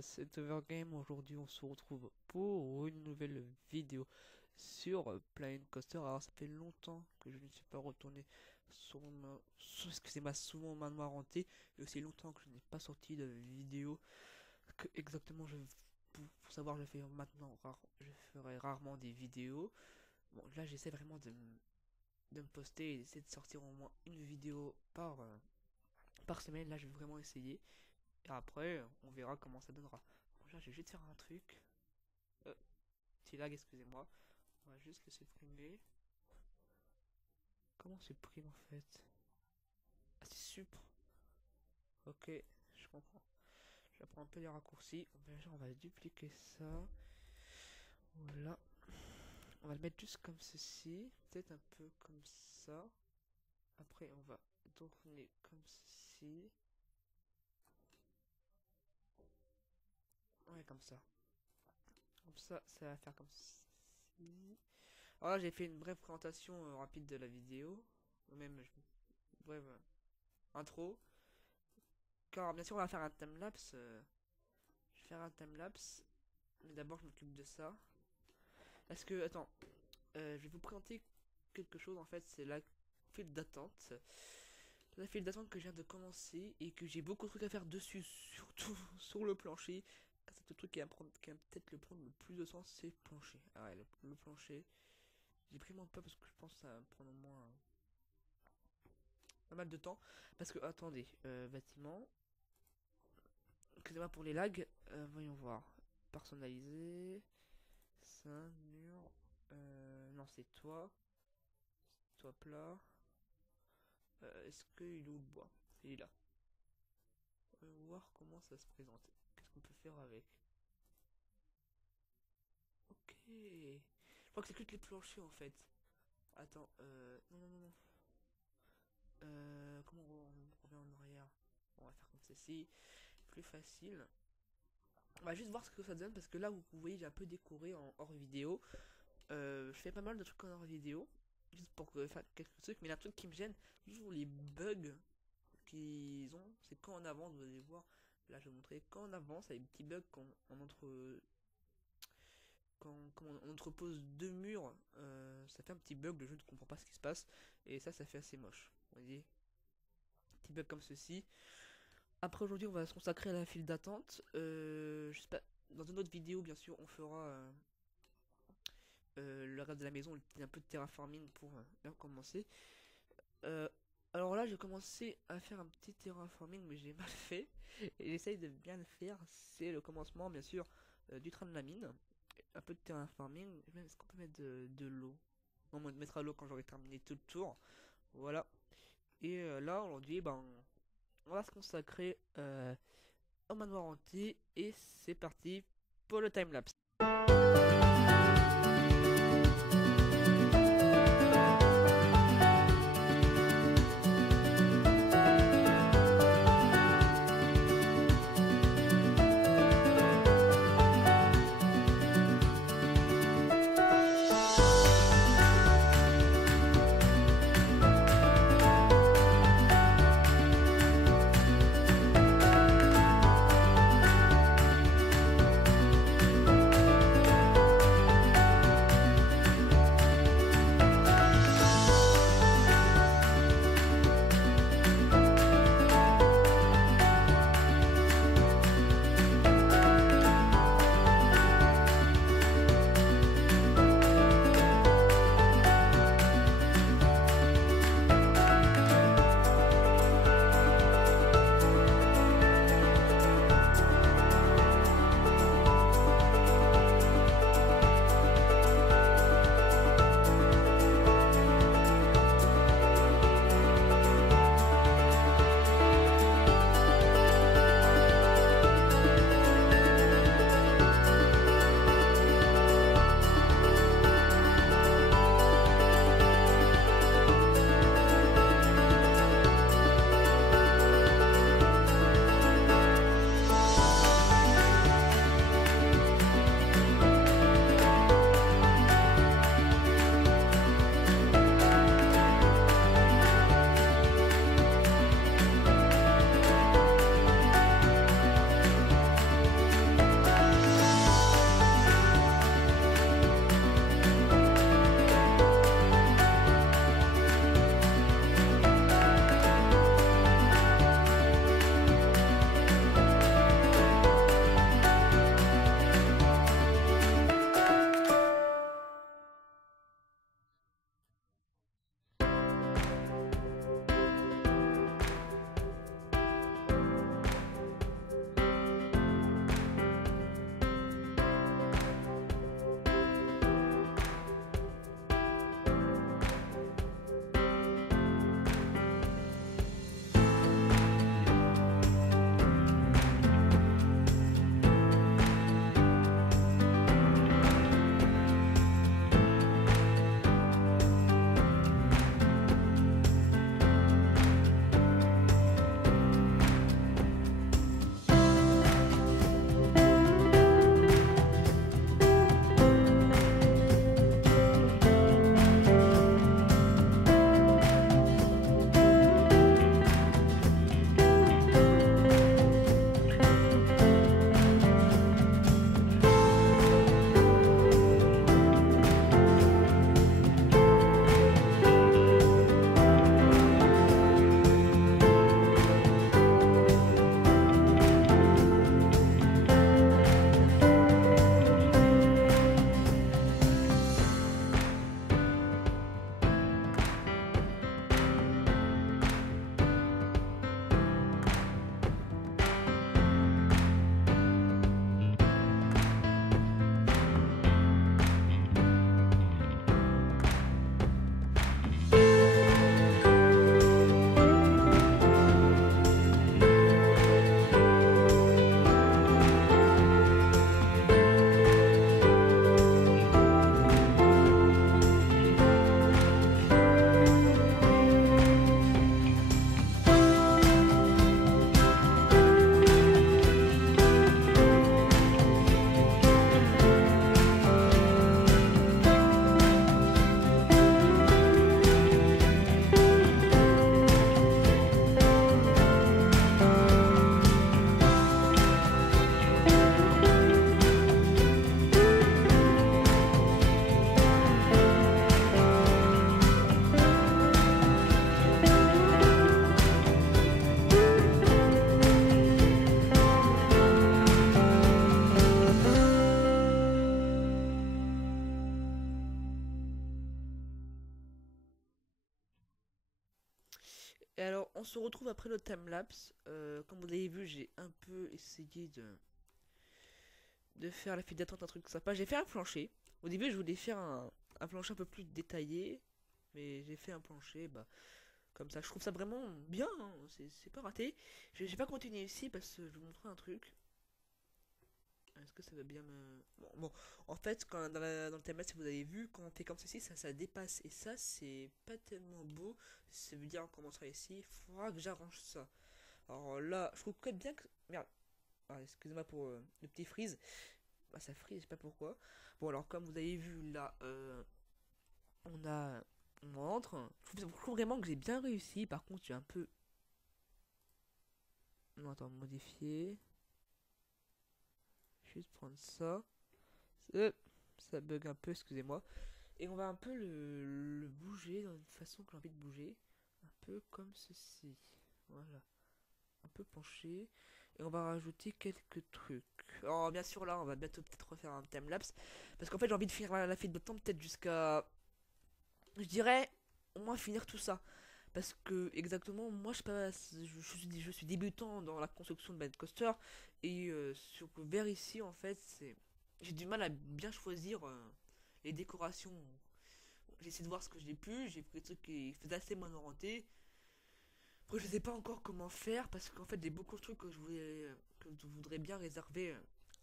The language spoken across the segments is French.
c'est Overgame. Aujourd'hui, on se retrouve pour une nouvelle vidéo sur Planet Coaster. Alors, ça fait longtemps que je ne suis pas retourné excusez-moi, sur mon manoir hanté, et aussi longtemps que je n'ai pas sorti de vidéo. Que exactement, pour savoir, je ferai rarement des vidéos. Bon, là, j'essaie vraiment de me poster et d'essayer de sortir au moins une vidéo par semaine. Là, je vais vraiment essayer. Et après, on verra comment ça donnera. Donc là, je vais juste faire un truc. Petit lag, excusez-moi. On va juste le supprimer. Comment on supprime en fait? Ah, c'est super. Ok, je comprends. J'apprends un peu les raccourcis. On va dupliquer ça. Voilà. On va le mettre juste comme ceci. Peut-être un peu comme ça. Après, on va tourner comme ceci. Ouais, comme ça. Comme ça va faire comme ceci. Alors là, j'ai fait une brève présentation rapide de la vidéo. Même brève intro. Car bien sûr, on va faire un timelapse. Je vais faire un timelapse. Mais d'abord, je m'occupe de ça. Parce que, attends, je vais vous présenter quelque chose. En fait, c'est la file d'attente. La file d'attente que je viens de commencer et que j'ai beaucoup de trucs à faire dessus, surtout sur le plancher. C'est le truc qui va peut-être le prendre le plus de temps, c'est le plancher. Ah ouais, le plancher. J'ai pris moins pas parce que je pense que ça va prendre au moins pas mal de temps. Parce que, attendez, bâtiment. Excusez-moi pour les lags. Voyons voir. Personnaliser. Ça, mur. Non, c'est toi. Toi plat. Est-ce qu'il est où le bois? Il est là. On va voir comment ça se présente. Qu'est-ce qu'on peut faire avec? Ok. Je crois que c'est que les planchers en fait. Attends, non. Comment on revient en arrière? On va faire comme ceci. Plus facile. On va juste voir ce que ça donne parce que là vous voyez j'ai un peu décoré en hors vidéo. Je fais pas mal de trucs en hors vidéo. Juste pour faire quelques trucs. Mais il y a un truc qui me gêne. Toujours les bugs qu'ils ont. C'est quand on avance, vous allez voir. Là je vais vous montrer. Quand on avance, il y a des petits bugs quand on entrepose deux murs, ça fait un petit bug, le jeu ne comprend pas ce qui se passe, et ça fait assez moche, vous voyez, petit bug comme ceci. Après aujourd'hui on va se consacrer à la file d'attente, je sais pas, dans une autre vidéo bien sûr on fera le reste de la maison, un peu de terraforming pour bien commencer. Alors là j'ai commencé à faire un petit terraforming mais j'ai mal fait, et j'essaye de bien le faire, c'est le commencement bien sûr du train de la mine. Un peu de terraforming. Est-ce qu'on peut mettre de l'eau? Non, on mettra l'eau quand j'aurai terminé tout le tour. Voilà. Et là, aujourd'hui, on va se consacrer au manoir hanté. Et c'est parti pour le timelapse. Et alors, on se retrouve après le timelapse. Comme vous l'avez vu, j'ai un peu essayé de faire la file d'attente, un truc sympa. J'ai fait un plancher. Au début, je voulais faire un plancher un peu plus détaillé. Mais j'ai fait un plancher, bah, comme ça. Je trouve ça vraiment bien, hein. C'est pas raté. J'ai pas continué ici parce que je vais vous montrer un truc. Est-ce que ça va bien me... Bon, en fait, dans le timelapse, si vous avez vu, quand on fait comme ceci, ça dépasse. Et ça, c'est pas tellement beau. Ça veut dire qu'on commencera ici. Il faudra que j'arrange ça. Alors là, je trouve quand même bien que... Merde. Ah, excusez-moi pour le petit freeze. Bah, ça freeze, je sais pas pourquoi. Bon, alors, comme vous avez vu, là, on a... On entre. Je trouve vraiment que j'ai bien réussi. Par contre, j'ai un peu... Non, attends, modifier. Juste prendre ça. Euh, Ça bug un peu, excusez-moi. Et on va un peu le bouger dans une façon que j'ai envie de bouger. Un peu comme ceci. Voilà. Un peu penché. Et on va rajouter quelques trucs. Alors bien sûr là on va bientôt peut-être refaire un timelapse. Parce qu'en fait j'ai envie de finir la file de temps peut-être jusqu'à... Je dirais au moins finir tout ça. Parce que exactement moi je sais pas, je suis débutant dans la construction de bed coaster. Et vers ici en fait c'est... J'ai du mal à bien choisir les décorations. J'ai essayé de voir ce que j'ai pu, j'ai pris des trucs qui faisaient assez moins orienté. Après, je sais pas encore comment faire parce qu'en fait, j'ai beaucoup de trucs que je voudrais bien réserver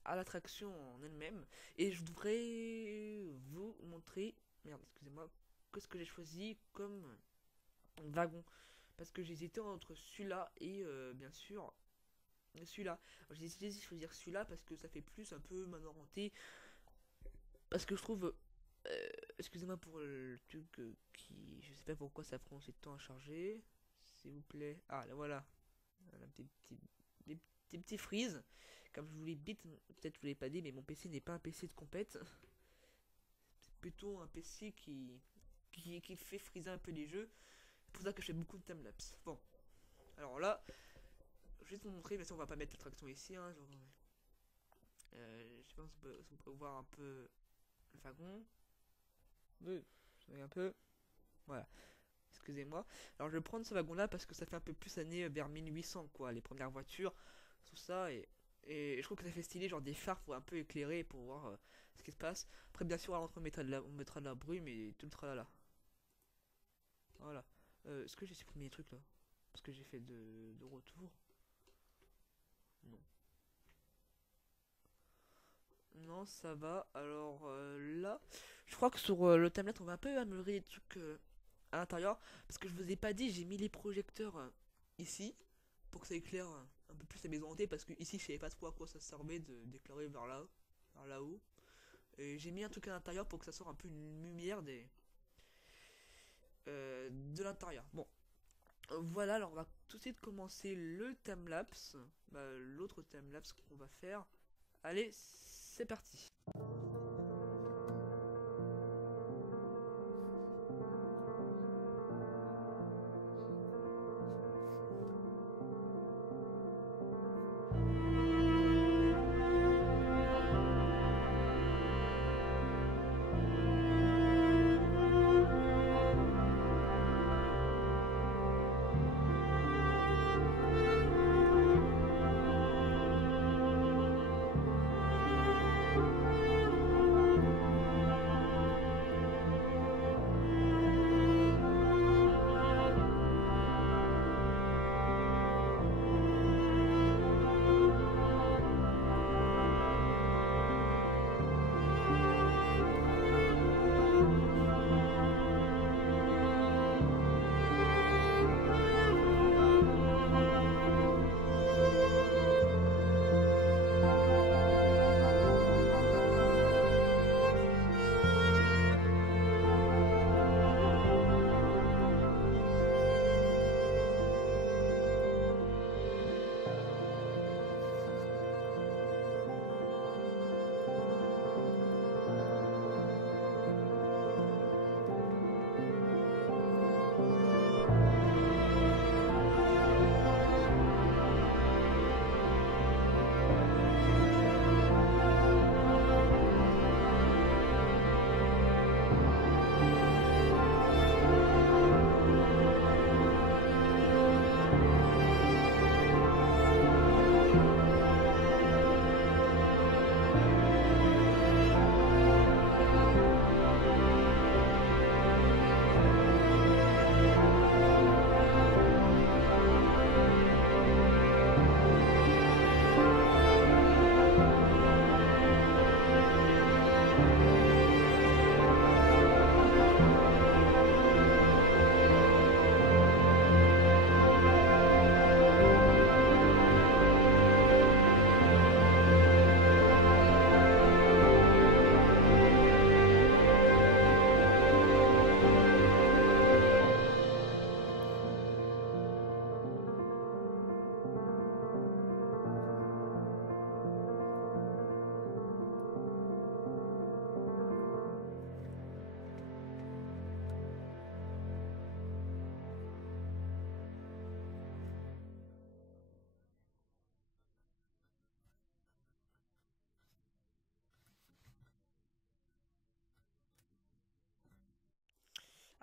à l'attraction en elle-même. Et je voudrais vous montrer, merde, excusez-moi, que ce que j'ai choisi comme wagon. Parce que j'hésitais entre celui-là et bien sûr celui-là. J'ai décidé de choisir celui-là parce que ça fait plus un peu manoir hanté. Parce que je trouve excusez-moi pour le truc qui... Je sais pas pourquoi ça prend aussi de temps à charger. S'il vous plaît. Ah, là voilà. Un petit freeze. Comme je vous l'ai dit, peut-être je vous l'ai pas dit, mais mon PC n'est pas un PC de compète. C'est plutôt un PC qui fait friser un peu les jeux. C'est pour ça que je fais beaucoup de timelapse. Bon. Alors là, je vais te montrer, mais ça on va pas mettre l'attraction ici. Hein, genre, je pense qu'on peut voir un peu le wagon. Oui, un peu. Voilà. Excusez-moi. Alors je vais prendre ce wagon là parce que ça fait un peu plus années vers 1800 quoi, les premières voitures, tout ça et je trouve que ça fait stylé, genre des phares pour un peu éclairer pour voir ce qui se passe. Après bien sûr on mettra de la brume et tout le tralala. Voilà. Est-ce que j'ai supprimé les trucs là? Parce que j'ai fait de retour. Non. Non ça va. Alors là, je crois que sur le timeline on va un peu améliorer les trucs à l'intérieur. Parce que je vous ai pas dit, j'ai mis les projecteurs ici pour que ça éclaire un peu plus la maison hantée. Parce que ici, je savais pas trop à quoi ça servait d'éclairer vers là-haut. Et j'ai mis un truc à l'intérieur pour que ça sorte un peu une lumière de l'intérieur. Bon, voilà, alors on va tout de suite commencer le timelapse. Bah, l'autre timelapse qu'on va faire. Allez, c'est parti.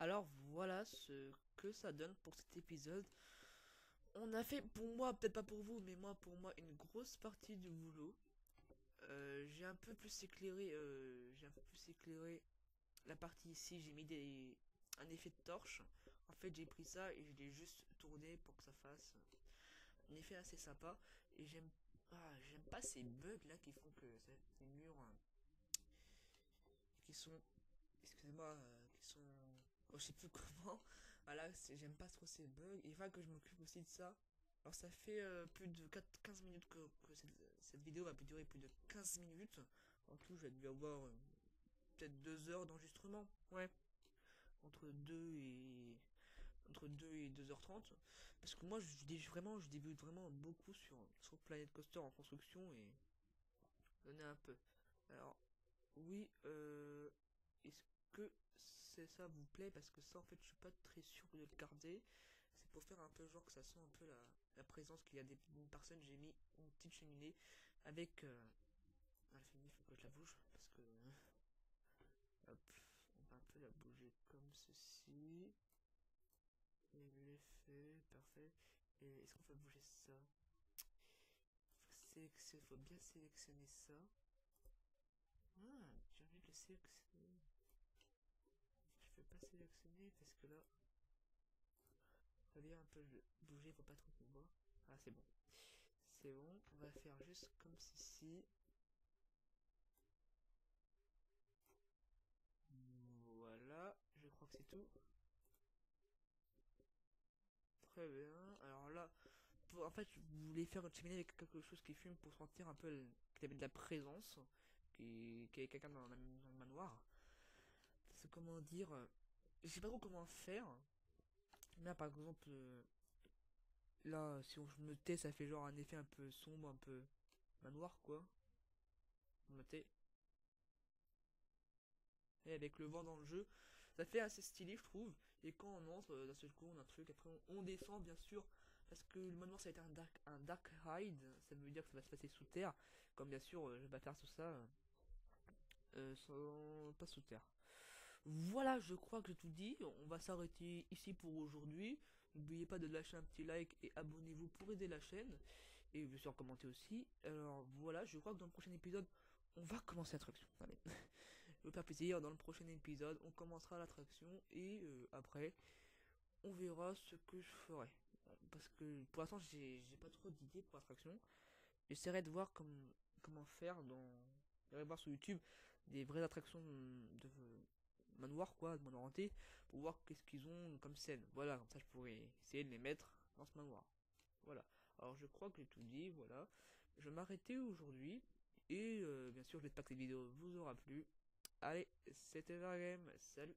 Alors voilà ce que ça donne pour cet épisode. On a fait, pour moi, peut-être pas pour vous, mais moi, pour moi, une grosse partie du boulot. J'ai un peu plus éclairé, la partie ici. J'ai mis un effet de torche. En fait, j'ai pris ça et je l'ai juste tourné pour que ça fasse un effet assez sympa. Et j'aime pas ces bugs là qui font que ces murs qui sont, excusez-moi, qui sont, oh, je sais plus comment. Voilà, j'aime pas trop ces bugs. Il va que je m'occupe aussi de ça. Alors ça fait plus de 15 minutes que cette vidéo va durer plus de 15 minutes. En tout, j'ai dû avoir peut-être 2 heures d'enregistrement. Ouais, entre 2 et entre 2 et 2h30. Parce que moi, je débute vraiment beaucoup sur Planet Coaster en construction et donner un peu. Alors, oui, est-ce que ça vous plaît? Parce que ça, en fait, je suis pas très sûr de le garder. C'est pour faire un peu genre que ça sent un peu la présence qu'il y a une personne. J'ai mis une petite cheminée avec. La cheminée, faut que je la bouge parce que. Hop, on va un peu la bouger comme ceci. Et l'effet, parfait. Et est-ce qu'on peut bouger ça? Faut bien sélectionner ça. Ah, j'ai envie de le sélectionner. Je peux pas sélectionner parce que là, faut bien un peu le bouger, faut pas trop qu'on voit. Ah, c'est bon. C'est bon, on va faire juste comme ceci. Voilà, je crois que c'est tout. Très bien. Alors là, en fait, je voulais faire une cheminée avec quelque chose qui fume pour sentir un peu qu'il y avait de la présence, qu'il y avait quelqu'un dans le manoir. C'est comment dire, je sais pas trop comment faire. Là, par exemple, là, si je me tais, ça fait genre un effet un peu sombre, un peu manoir, quoi. On me tait. Et avec le vent dans le jeu, ça fait assez stylé, je trouve. Et quand on entre, d'un seul coup, on a un truc. Après, on descend, bien sûr, parce que le manoir, ça a été un dark ride. Ça veut dire que ça va se passer sous terre. Comme bien sûr, je vais pas faire tout ça pas sous terre. Voilà, je crois que j'ai tout dit. On va s'arrêter ici pour aujourd'hui. N'oubliez pas de lâcher un petit like et abonnez-vous pour aider la chaîne. Et bien sûr, commentez aussi. Alors voilà, je crois que dans le prochain épisode, on va commencer l'attraction. Allez, je vais faire plaisir. Dans le prochain épisode, on commencera l'attraction et après, on verra ce que je ferai. Parce que pour l'instant, j'ai pas trop d'idées pour l'attraction. J'essaierai de voir comment faire J'aimerais voir sur YouTube des vraies attractions de manoir, quoi, de manoir hanté, pour voir qu'est-ce qu'ils ont comme scène. Voilà, comme ça je pourrais essayer de les mettre dans ce manoir. Voilà. Alors je crois que j'ai tout dit, voilà. Je vais m'arrêter aujourd'hui. Et bien sûr, j'espère que cette vidéo vous aura plu. Allez, c'était Vargame. Salut.